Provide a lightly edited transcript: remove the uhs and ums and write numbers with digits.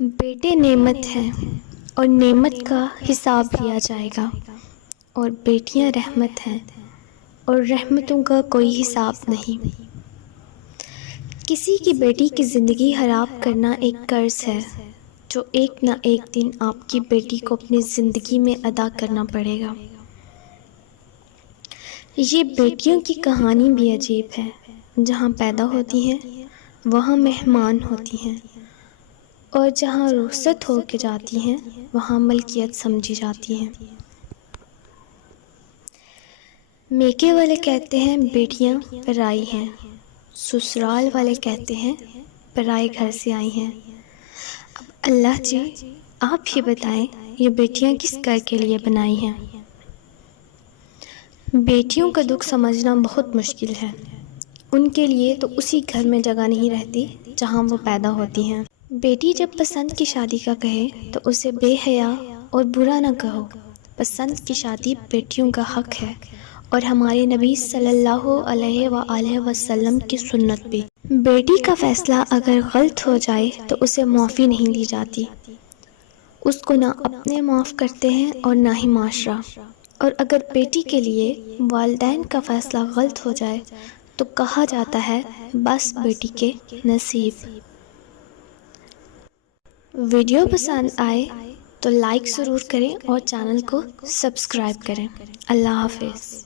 بیٹے نعمت ہیں اور نعمت کا حساب لیا جائے گا، اور بیٹیاں رحمت ہیں اور رحمتوں کا کوئی حساب نہیں۔ کسی کی بیٹی کی زندگی خراب کرنا ایک قرض ہے جو ایک نہ ایک دن آپ کی بیٹی کو اپنی زندگی میں ادا کرنا پڑے گا۔ یہ بیٹیوں کی کہانی بھی عجیب ہے۔ جہاں پیدا ہوتی ہیں وہاں مہمان ہوتی ہیں، اور جہاں رخصت ہو کے جاتی ہیں وہاں ملکیت سمجھی جاتی ہیں۔ میکے والے کہتے ہیں بیٹیاں پرائی ہیں، سسرال والے کہتے ہیں پرائے گھر سے آئی ہیں۔ اب اللہ جی آپ ہی بتائیں یہ بیٹیاں کس کر کے لیے بنائی ہیں؟ بیٹیوں کا دکھ سمجھنا بہت مشکل ہے۔ ان کے لیے تو اسی گھر میں جگہ نہیں رہتی جہاں وہ پیدا ہوتی ہیں۔ بیٹی جب پسند کی شادی کا کہے تو اسے بے حیا اور برا نہ کہو۔ پسند کی شادی بیٹیوں کا حق ہے اور ہمارے نبی صلی اللہ علیہ وآلہ وسلم کی سنت بھی۔ بیٹی کا فیصلہ اگر غلط ہو جائے تو اسے معافی نہیں دی جاتی۔ اس کو نہ اپنے معاف کرتے ہیں اور نہ ہی معاشرہ۔ اور اگر بیٹی کے لیے والدین کا فیصلہ غلط ہو جائے تو کہا جاتا ہے بس بیٹی کے نصیب۔ ویڈیو پسند آئے تو لائک ضرور کریں اور چینل کو سبسکرائب کریں۔ اللہ حافظ۔